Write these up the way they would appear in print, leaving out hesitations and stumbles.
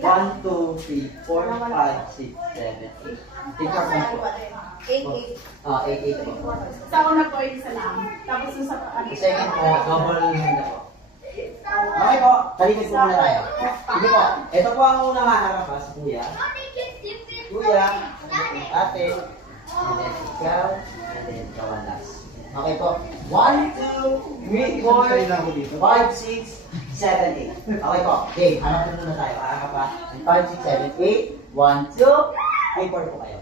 1, 2, 3, 4, 5, 6, 7, 8. Tingnan mo po. 8, 8. 8 po. Sa una po, isa lang. Tapos yung sa Second po, double hand na po. Okay po, talikod po muna tayo. Sige po, ito po ang unang haharap ha, si Kuya. Kuya, ate, and then ikaw, and then ikaw ang last. Okay po, 1, 2, 3, 4, 5, 6, 7, 8. Okay po, okay, harap po muna tayo. Harap pa, 5, 6, 7, 8. 1, 2, 3, 4 po kayo.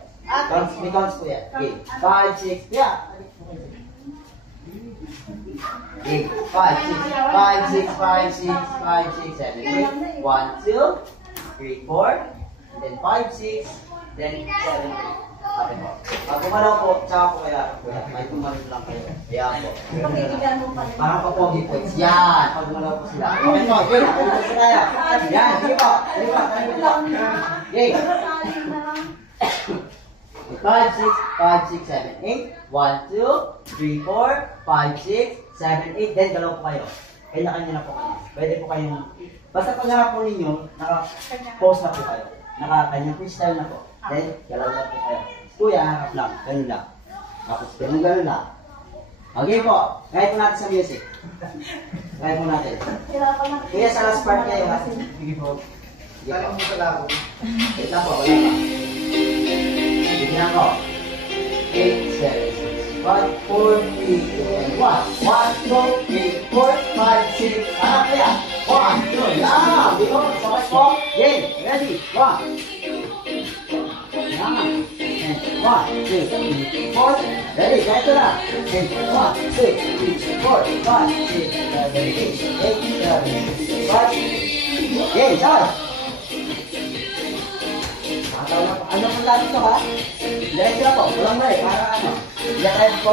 May counts po yan. Okay, 5, 6, yeah. 8, 5, 6, 5, 6, 5, 6, 5, 6, 7, 8. 1, 2, 3, 4. And then 5, 6, then 7, 8. Okay po. Pag gumalaw po, tsaka po kaya, may tumalit lang kayo. Ayan po. Parang papogi po. Yan. Pag gumalaw po sila. Okay po. Okay. Pagod po tayo. Yan. Sige po. Sige po. Okay. 5, 6, 7, 8. 1, 2, 3, 4, 5, 6, 7, 8. Then galaw po kayo. Kanya-kanya na po kayo. Pwede po kayong, basta pag harap po ninyo, naka-pause na po kayo. Naka-kanyang freestyle na po. Then galaw na po kayo. Kuya, harap lang. Ganun lang. Tapos ganun lang. Okay po. Kaya po natin sa music. Kaya po natin. Kaya sa last part kayo ha. Sige po. Tanong mo sa labo. Wait lang po. Wala pa. Bigyan ko. 8, 7, 6, 5, 4, 3, 2, and 1. 1, 2, 3, 4, 5, 6. Harap kaya. 1, 2, lang. Dito. Sabay po. Game. Ready. 1. Yan. 1, 2, 3, 4. Ready, kaya ito na. 1, 2, 3, 4, 5, 6, 7, 8, 8, 7, 6, 5. Okay, start. Ano po lahat ito ha? Diretso na po, walang mali, para ano. Hindi tayo po.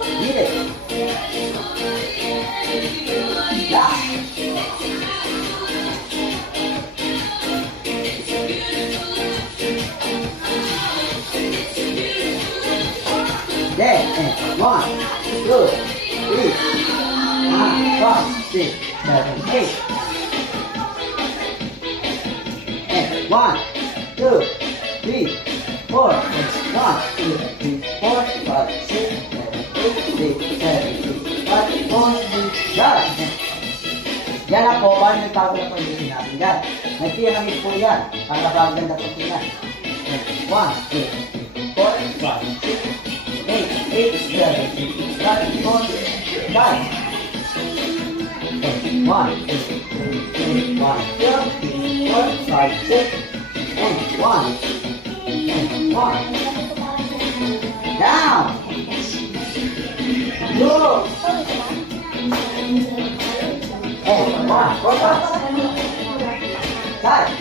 Dili. Last. Then, 1, 2, 3, 4, 5, 6, 7, 8. And 1, 2, 3, 4, 1, 2, 3, 4, 5, 6, 7, 8, 7, 8, 5, 4, 3, yan. Yan lang po, paano yung tawag na po yung natin yan. May pyramid po yan, para baganda po yan. 1, 2, 3, 4, 5, 6, 8, 7, 8, 5, 4, 5. 1, 2, 3, 4, 5, 6, and 1, and 1. Down. Go. And 1, 4, 5. Side.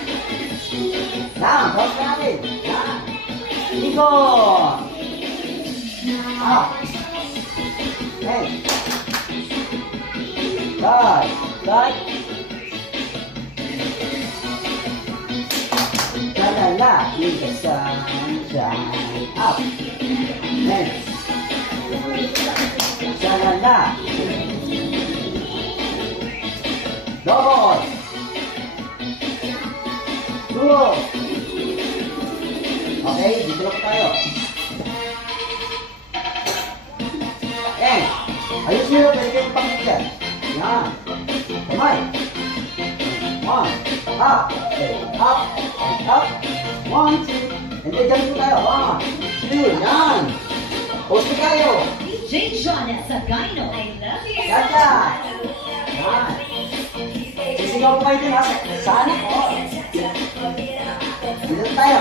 Down. Cross natin. Down. Ikot. Up. And. Side. Side. La, leave the sunshine up. Then, sha-la-la. Double. Duo. Okay, dito lang tayo. And, ayos nyo, pwede kayong pangit yan. Yan. Kamay. 1, up, up, up, 1, 2, and then ganito tayo, 1, 2, yan. Post tayo. DJ Jonas Sagayno, I love you. Ganda. Yan. Sisigaw po kayo din, sana po. Dito tayo.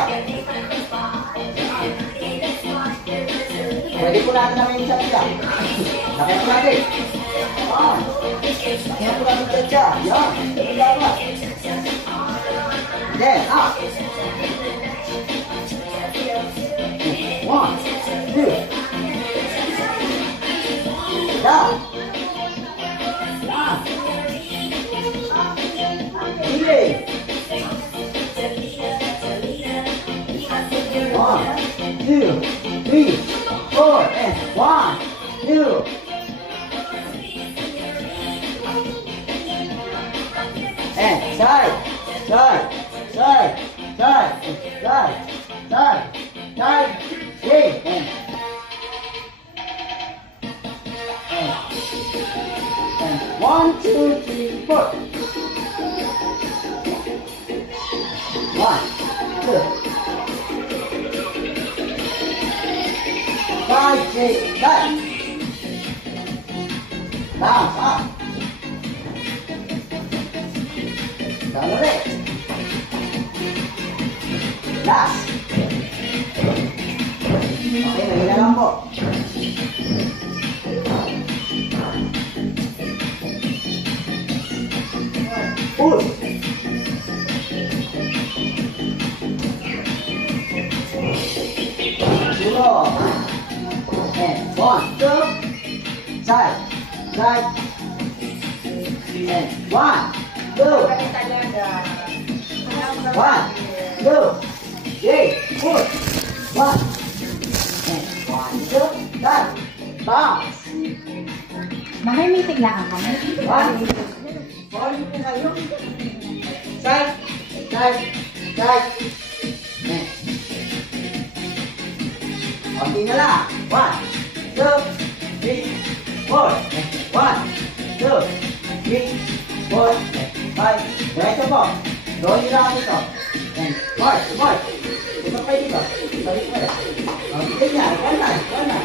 Pwede po natin namin yung chat siya. Nakaya po natin. Nakaya po natin chat siya. Yan. Ito dapat. Then, up. 1, 2. Down. Down. Delay. 1, 2, 3, 4, and 1, 2. And Side. Side. Side. Side. Side. Side. Side. Hey. And 1, 2, 3, 4. 1, 2, 5, 6, 7. Down, up. Down ulit. Last. Okay, nagila lang po. Pull. Pull. And 1, 2. Side. Side. And 1, 2. 1, 2. 3, 4. 1. And 1, 2. Side. Bounce. Mamay may tiglaan ka. May tiglaan. 1. Side. Side. Side. And konti na lang. 1, 2, 3, 4. 1, 2, 3, 4, 5. Diretso po. Doon nyo lang ito. And march, march. Ito kayo dito. Balik mo rin. Okay, ganyan, ganyan, ganyan.